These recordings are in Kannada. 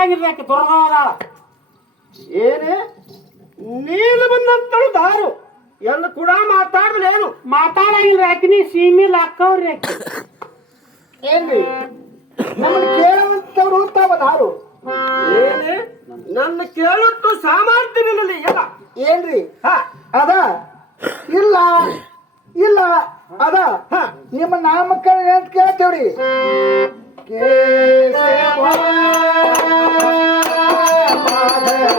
ಆಕೆ ದೊಡ್ಡದಾಳ ಏನೇ? ನೀನು ಬಂದಂತಳು ದಾರು. ಎಂದು ಕೂಡ ಮಾತಾಡಲೇನು ಮಾತಾಡಂಗಿಲ್ಲ ಆಕಿನಿ ಸೀಮಿಲ್ ಹಾಕವ್ರಿ ಏನ್ರಿ? ನಮ್ಮನ್ನ ಕೇಳುವಂತವ್ರು ತಾವ ದಾರು. ಏನೇ? ನನ್ನ ಕೇಳುತ್ತು ಸಾಮರ್ಥ್ಯ ನಿನ್ನಲ್ಲಿ ಇಲ್ಲ ಏನ್ರಿ? ಹ, ಅದ? ಇಲ್ಲ ಇಲ್ಲ ಅದ? ಹ, ನಿಮ್ಮ ನಾಮಕರಣ ಅಂತ ಕೇಳ್ತೇವ್ರಿ? કેસે માધવા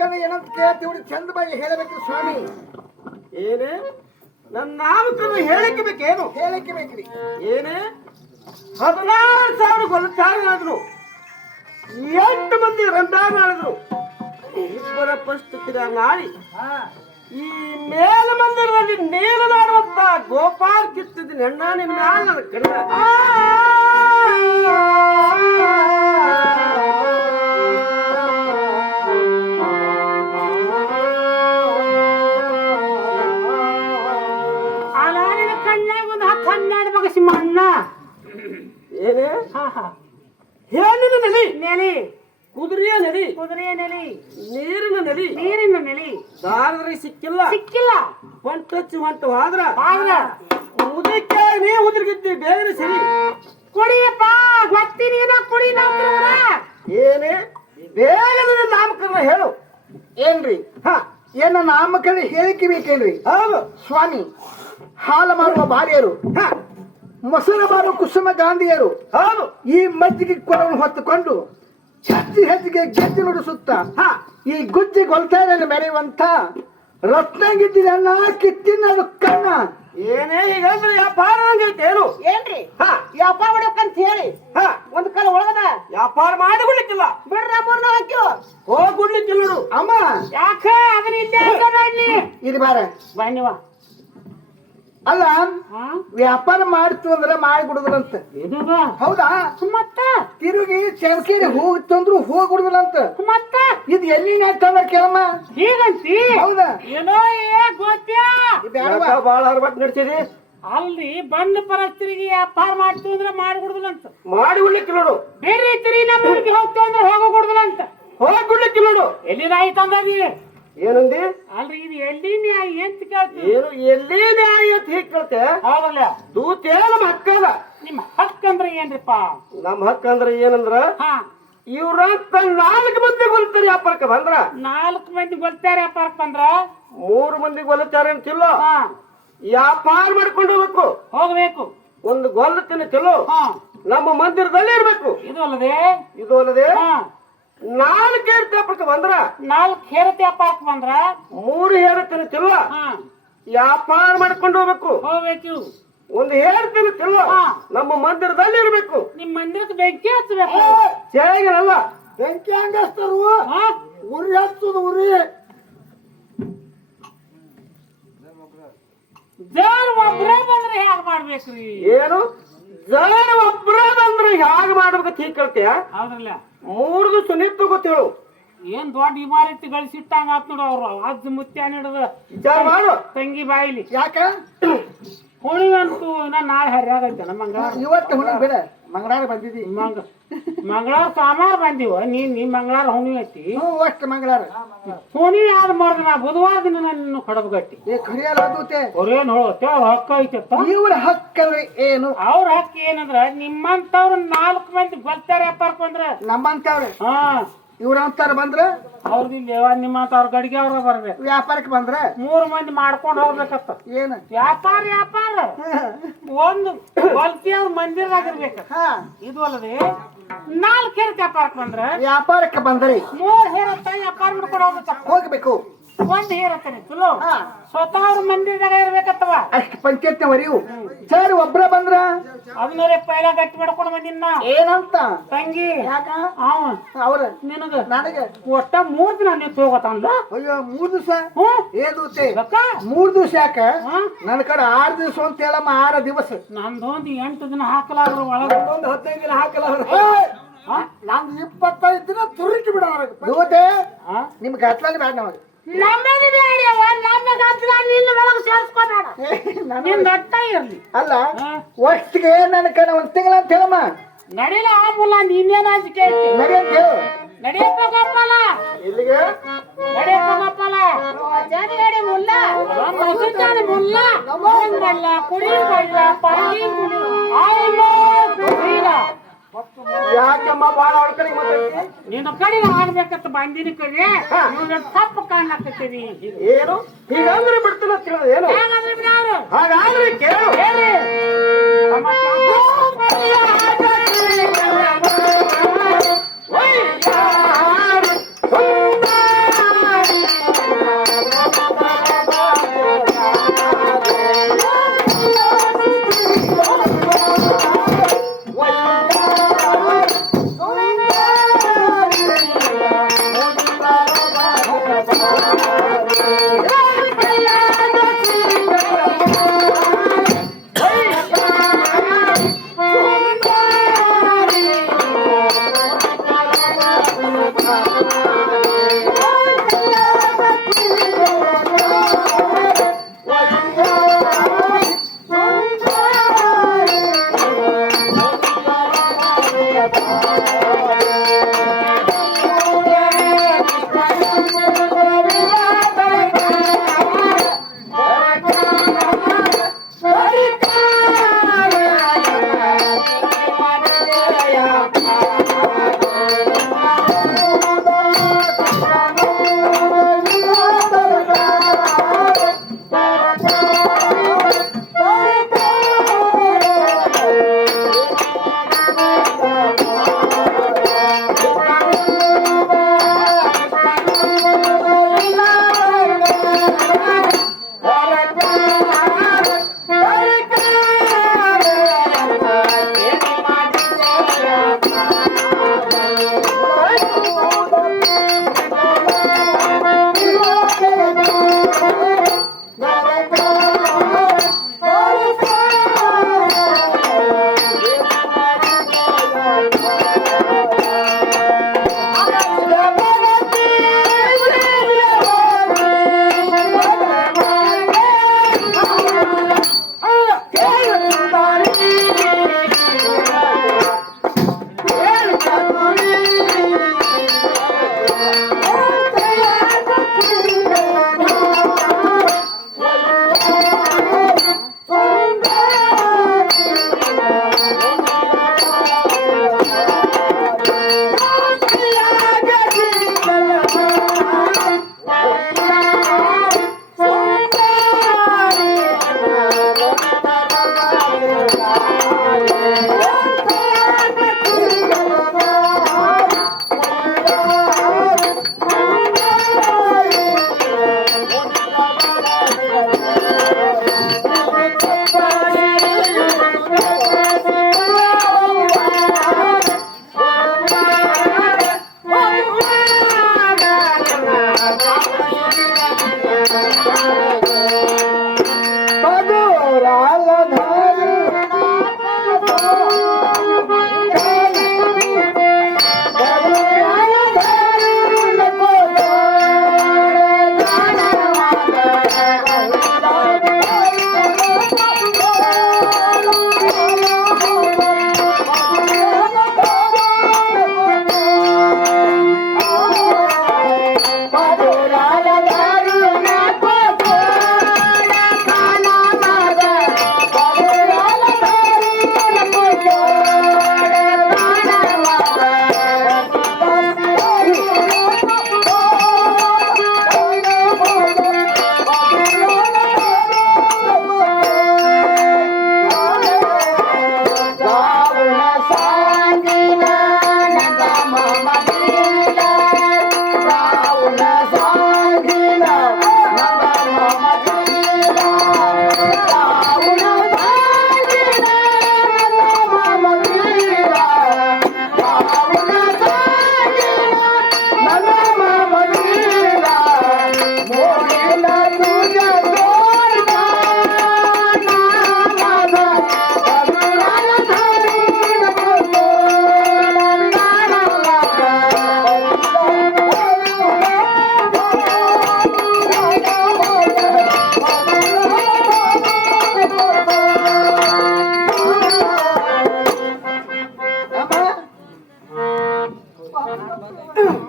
ನಾಮಕರಣ ಏನಂತ ಕೇಳ್ತೀವಿ ಚಂದವಾಗಿ ಹೇಳಬೇಕು ಸ್ವಾಮಿ. ಏನೇ? ನನ್ನ ನಾಮಕರಣ ಹೇಳಿಕೆ ಬೇಕೇನು ಹೇಳಕ್ಕೆ ಬೇಕ್ರಿ ಏನೇ? ಹದಿನಾರು ಸಾವಿರ ಗೊಲಚಾರ ಹೇಳಿದ್ರು ಎಂಟು ಮಂದಿ ರಂಧಾನ ಆಡಿದ್ರು ಇಬ್ಬರ ಪುಸ್ತಕ ನಾಡಿ ಈ ಮೇಲ್ಮಂದಿರದಲ್ಲಿ ನೇರದಾಡುವಂತ ಗೋಪಾಲ್ ಕಿತ್ತಿದ್ದೀನಿ ಅಣ್ಣ ನಿನ್ನ ನನ್ನ ಕಣ್ಣ ಹೆಣ್ಣಿನ ನದಿ ನೆಲಿ. ಕುದುರೆಯ ನದಿ ಕುದುರೆಯ ನೆಲಿ. ನೀರಿನ ನದಿ ನೀರಿನ ನೆಲಿ. ದಾರದ್ರಿಗೆ ಸಿಕ್ಕಿಲ್ಲ. ಸಿಕ್ಕಿಲ್ಲ. ಹೊಂಟಚ್ಚಿ ಹೊಂಟ ಹಾದ್ರ. ಆದ್ರ ಮುದಕ್ಕೆ ನೀ ಉದ್ರಗಿದ್ದಿ ಬೇರೆ ಸರಿ. ಕುಡಿಯಪ್ಪ ಗೊತ್ತೀನಿ ಏನೋ ಕುಡಿ ನಮ್ಮ ಏನೇ? ಬೇಗನೆ ನಾಮಕರಣ ಹೇಳು. ಏನ್ರಿ? ಹ. ಏನ ನಾಮಕರಣ ಹೇಳಿಕೆ ಬೇಕೇನ್ರಿ? ಹೌದು. ಸ್ವಾಮಿ ಹಾಲು ಮಾಡುವ ಭಾರ್ಯರು. ಹ. ಮೊಸರು ಮಾರುವ ಕುಸುಮ ಗಾಂಧಿಯರು ಹೌದು. ಈ ಮಜ್ಜಿಗೆ ಕೊಲವನ್ನು ಹೊತ್ತುಕೊಂಡು ಹೆಜ್ಜೆ ಹೆಜ್ಜೆಗೆ ಗೆಜ್ಜೆ ನುಡಿಸುತ್ತ ಹ ಈ ಗುಜ್ಜಿ ಗೊಲ್ತಾಯಲ್ಲಿ ಮೆರೆಯುವಂತ ರತ್ನಗಿದ್ದಿದೆ ಅನ್ನ ಕಿತ್ತಿನ ಅದು ಕಣ್ಣ ಏನೇ ಈಗ ಅಂದ್ರೆ ವ್ಯಾಪಾರ ಆಗೈತೆ ಏನು ಏನ್ರಿ? ಹಾ. ವ್ಯಾಪಾರ ಮಾಡ್ಬೇಕಂತ ಹೇಳಿ? ಹಾ. ಒಂದ್ ಕಾಲ ಒಳಗದ? ವ್ಯಾಪಾರ ಮಾಡಿಬಿಡ್ಲಿಕ್ಕಿಲ್ಲ ಬಿಡ್ರ ಮೂರ್ನ ಹಾಕ್ಯೋ? ಹೋಗ್ಬಿಡ್ಲಿಕ್ಕಿಲ್ಲ ನೋಡು. ಅಮ್ಮ. ಯಾಕ? ಅದನ್ನ ಇಲ್ಲೇ ಇಲ್ಲಿ. ಇದು ಬಾರ. ಬಾ. ನೀವ ಅಲ್ಲ? ವ್ಯಾಪಾರ ಮಾಡ್ತು ಅಂದ್ರೆ ಮಾಡಿಬಿಡುದ್ರಂತ ಹೌದಾ? ಮತ್ತ ತಿರುಗಿ ಚಮಕೇರಿ ಹೋಗ್ತಂದ್ರು ಹೋಗ್ಬಿಡುದ್ರಂತ ಮತ್ತ ಇದು ಎಲ್ಲಿ ನಾಟ್ತಂದ್ರ ಕೇಳಮ್ಮ? ಹೀಗಂತಿ? ಹೌದಾ? ಏನೋ ಏ ಗೊತ್ತ್ಯಾ. ಬಾಳ ಹರ್ಬಟ್ ಅಲ್ಲಿ ಅಲ್ರಿ ಬಂದ ತಿರುಗಿ ವ್ಯಾಪಾರ ಮಾಡ್ತು ಅಂದ್ರೆ ಮಾಡಿಬಿಡುದಿಲ್ಲಂತ ಮಾಡಿ ನೋಡು. ಬೇರೆ ರೀತಿ ನಮ್ಮ ಊರಿಗೆ ಹೋಗ್ತು ಅಂದ್ರೆ ಹೋಗ್ಬಿಡುದ್ರಂತ ಹೋಗ್ಬಿಡ್ಲಿಕ್ಕೆ ನೋಡು. ಎಲ್ಲಿ ನಾಯಿ ತಂದದಿ ಏನಂದಿ? ಅಲ್ರಿ ಇದು ಎಲ್ಲಿ ನ್ಯಾಯ ಎಂತ ಕೇಳ್ತಿ ಏನು ಎಲ್ಲಿ ನ್ಯಾಯ ಅಂತ ಹೀಗ್ ಕೇಳ್ತೆ? ಹೌದಲ್ಲ? ದೂತೆ ನಮ್ಮ ಹಕ್ಕಲ್ಲ ನಿಮ್ಮ ಹಕ್ಕಂದ್ರೆ ಏನ್ರಿಪ್ಪ? ನಮ್ಮ ಹಕ್ಕ ಅಂದ್ರೆ ಏನಂದ್ರ? ಹಾ. ಇವ್ರ ನಾಲ್ಕು ಮಂದಿ ಗೊಲ್ತಾರೆ ವ್ಯಾಪಾರಕ್ಕೆ ಬಂದ್ರ? ನಾಲ್ಕು ಮಂದಿ ಗೊಲ್ತಾರೆ ವ್ಯಾಪಾರಕ್ಕೆ ಬಂದ್ರ? ಮೂರು ಮಂದಿ ಗೊಲ್ಲುತ್ತಾರೆ ಅಂತಿಲ್ಲ ವ್ಯಾಪಾರ ಮಾಡ್ಕೊಂಡು ಹೋಗ್ಬೇಕು. ಹೋಗ್ಬೇಕು. ಒಂದು ಗೊಲ್ಲತ್ತಿನ ಚಲೋ ಹಾ. ನಮ್ಮ ಮಂದಿರದಲ್ಲಿ ಇರ್ಬೇಕು. ಇದು ಅಲ್ಲದೆ? ಇದು ಅಲ್ಲದೆ? ಹಾ. ನಾಲ್ಕು ಏರ್ ಅಪ್ಪಕ್ಕೆ ಬಂದ್ರ? ನಾಲ್ಕು ಹೇರತಿ ವ್ಯಾಪಾರಕ್ಕೆ ಬಂದ್ರ? ಮೂರು ಹೇರತ್ತಿನ ತಿಲ್ಲ ವ್ಯಾಪಾರ ಮಾಡ್ಕೊಂಡು ಹೋಗ್ಬೇಕು. ಹೋಗ್ಬೇಕು. ಒಂದು ಹೇಳ್ತೀನಿ ತಿಲ್ಲ. ನಮ್ಮ ಮಂದಿರದಲ್ಲಿ ಇರಬೇಕು. ನಿಮ್ಮ ಮಂದಿರಕ್ಕೆ ಬೆಂಕಿ ಹಚ್ಚಬೇಕು. ಚೆನ್ನಾಗಿರಲ್ಲ. ಬೆಂಕಿ ಹಂಗಸ್ತರು. ಹಾ? ಉರಿ ಹಚ್ಚುದು ಉರಿ. ಒಬ್ರೇ ಬಂದ್ರೆ ಹೇಗ್ ಮಾಡ್ಬೇಕ್ರಿ? ಏನು? ಜನ ಒಬ್ಬರೇ ಬಂದ್ರೆ ಹೇಗ್ ಮಾಡ್ಬೇಕು ಹೀಗ್ ಕೇಳ್ತೀಯ? ಹೌದ್ರಲ್ಲ. ಮೂರು ಸುನೀಪ್ ಗೊತ್ತೇಳು ಏನ್ ದೊಡ್ಡ ಇಮಾರತಿ ಗಳಿಸಿಟ್ಟಂಗ ಆತ್ ನೋಡು ಅವ್ರು. ಅಜ್ಜ ಮುತ್ಯಾನ ಹಿಡಿದ ವಿಚಾರ ಮಾಡು. ತಂಗಿ ಬಾಯಿಲಿ. ಯಾಕ? ಹುಣಿಗಂತೂ ಇನ್ನ ನಾಳೆ ಹರಿಯಾಗೈತೆ ನಮ್ಮ ಮಂಗಳವಾರ ಇವತ್ತು ಹುಣಿ ಬಿಡ. ಮಂಗಳವಾರ ಬಂದಿದ್ದಿ ಮಂಗ ಸಾಮಾರ ಬಂದಿವ? ನೀನ್ ನೀ ಮಂಗಳಾರ ಹೋಮಿ ಐತಿ? ಹ್ಞೂ ಅಷ್ಟು ಹೋಮಿ ಹುಣಿ ಆದ ನಾ ಬುಧವಾರ ದಿನ ನನ್ನ ಕಡಬಗಟ್ಟಿ ಏ ಖರಿಯಲ್ಲ ಅದೂತೆ ಅವ್ರೇನ್ ಹೇಳುತ್ತೆ ಅವ್ರ ಹಕ್ಕ ಐತಪ್ಪ ಇವ್ರ ಹಕ್ಕ ಏನು? ಅವ್ರ ಹಕ್ಕ ಏನಂದ್ರ ನಿಮ್ಮಂತವ್ರ ನಾಲ್ಕು ಮಂದಿ ಬರ್ತಾರೆ ಅಪ್ಪ ಅಂದ್ರ ನಮ್ಮಂತವ್ರೆ? ಹಾ. ಇವ್ರ ಅಂತಾರ ಬಂದ್ರ ನಿಮ್ಮ ಮಾತು ಅವ್ರ ಗಡಿಗೆ ಅವ್ರ ಬರ್ಬೇಕು. ವ್ಯಾಪಾರಕ್ಕೆ ಬಂದ್ರ ಮೂರು ಮಂದಿ ಮಾಡ್ಕೊಂಡು ಹೋಗ್ಬೇಕತ್ತ. ಏನು? ವ್ಯಾಪಾರ ವ್ಯಾಪಾರ. ಒಂದು ಬಲ್ಕಿ ಅವ್ರ ಮಂದಿರದಾಗಿರ್ಬೇಕ ಹಾ. ಇದು ಅಲ್ಲದೆ ನಾಲ್ಕು ಹೇರತ್ ವ್ಯಾಪಾರಕ್ಕೆ ಬಂದ್ರ ವ್ಯಾಪಾರಕ್ಕೆ ಬಂದ್ರಿ ಮೂರ್ ಹೇರತ್ತ ವ್ಯಾಪಾರ ಮಾಡ್ಕೊಂಡು ಹೋಗ್ಬೇಕು ಹೋಗ್ಬೇಕು. ಒಂದ್ ಹೇರತ್ತನೆ ಚಲೋ. ಸ್ವತಃ ಅವ್ರ ಮಂದಿರದಾಗ ಇರ್ಬೇಕತ್ತವ. ಅಷ್ಟು ಪಂಚಾಯತ್ನ ವರಿವು ಸರ್ ಒಬ್ರ ಬಂದ್ರ? ಅದನ್ನೋರೆ ಪೈಲ ಗಟ್ಟಿ ಮಾಡ್ಕೊಂಡು ಬಂದಿನ ಏನಂತ? ತಂಗಿ. ಯಾಕ? ಅವ ಅವ್ರ? ನಿನಗ. ನನಗೆ? ಒಟ್ಟ ಮೂರ್ ದಿನ ನಿಂತು ಹೋಗತ್ತಂದ ಅಯ್ಯೋ ಮೂರ್ ದಿವಸ? ಏದೂತೆ ಗೊತ್ತಾ? ಮೂರ್ ದಿವಸ ಯಾಕ? ಹಾ? ನನ್ನ ಕಡೆ ಆರ್ ದಿವಸ ಅಂತ ಹೇಳಮ್ಮ ಆರ ದಿವಸ. ನಂದೊಂದು ಎಂಟು ದಿನ ಹಾಕಲಾದ್ರು ಒಳಗ. ಒಂದು ಹದಿನೈದು ದಿನ ಹಾಕಲಾರ ನಂದು ಇಪ್ಪತ್ತೈದು ದಿನ ತುರುಕಿ ಬಿಡ ದೂತೆ. ನಿಮ್ ಗಟ್ಲಲ್ಲಿ ಬೇಡ ನಮಗೆ. ನಮ್ಮದು ಬೇಡವ ನಮ್ಮ ಗಂಟಲ ನಿನ್ನ ಒಳಗೆ ಸೇರಿಸ್ಕೋಬೇಡ ನಿನ್ನ ದಟ್ಟ ಇರ್ಲಿ. ಅಲ್ಲ ಒಷ್ಟಿಗೆ ಒಟ್ಟಿಗೆ ನನ್ನ ಕಣ ಒಂದ್ ತಿಂಗಳ ಅಂತ ಹೇಳಮ್ಮ. ನಡಿಲ ಆಗುಲ್ಲ ನೀನೇನ ಅಂಜಿಕೆ ಕೇಳ್ತಿ? ನಡಿ ಅಂತ ಹೇಳು. ನಡಿಯಪ್ಪ ಗೋಪಾಲ. ಇಲ್ಲಿಗೆ ನಡಿಯಪ್ಪ ಗೋಪಾಲ. ಜಾನಿ ನಡಿ ಮುಲ್ಲ. ಮುಸುತ್ತಾನೆ ಮುಲ್ಲ ಮಲ್ಲ ಕುಡಿ ಬಲ್ಲ ಪಾಲಿ ಕುಡಿ ಆಯ್ಮೋ ಕುಡಿಲ ಯಾಕಮ್ಮ ಬಾಳ ಮತ್ತೆ? ನಿನ್ನ ಕಡೆ ಆಗ್ಬೇಕಂತ ಬಂದಿನ ಕಡೆ ನೀವು ತಪ್ಪು ಏನು? ಹೀಗಂದ್ರೆ ಬಿಡ್ತೀನಿ ಏನು? ಹಾಗಾದ್ರೆ ಕೇಳು.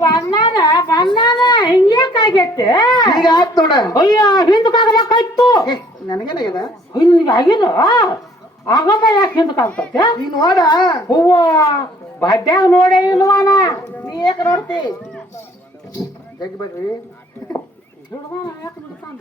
ಬಂದಾನ ಬಂದಾನ ಹಿಂಗ್ಯಾಕಾಗೈತೆ ಈಗ ಆತ್ ನೋಡ. ಅಯ್ಯ ಹಿಂದಕ್ಕಾಗಲಕ್ಕಾಯ್ತು ಏ, ನನಗೇನಾಗ್ಯದ? ಹಿಂಗಾಗಿಲ್ಲ ಆಗಮ್ಮ ಯಾಕೆ ಹಿಂದಕ್ಕಾಗ್ತೈತೆ? ನೀ ನೋಡ. ಹೂವ ಬಡ್ಡ್ಯಾಗ ನೋಡೇ ಇಲ್ವಾನ ನೀ? ಯಾಕೆ ನೋಡ್ತಿ? ಜಗ್ಬೇಡ್ರಿ ಯಾಕೆ ಬಿಡ್ತಾನ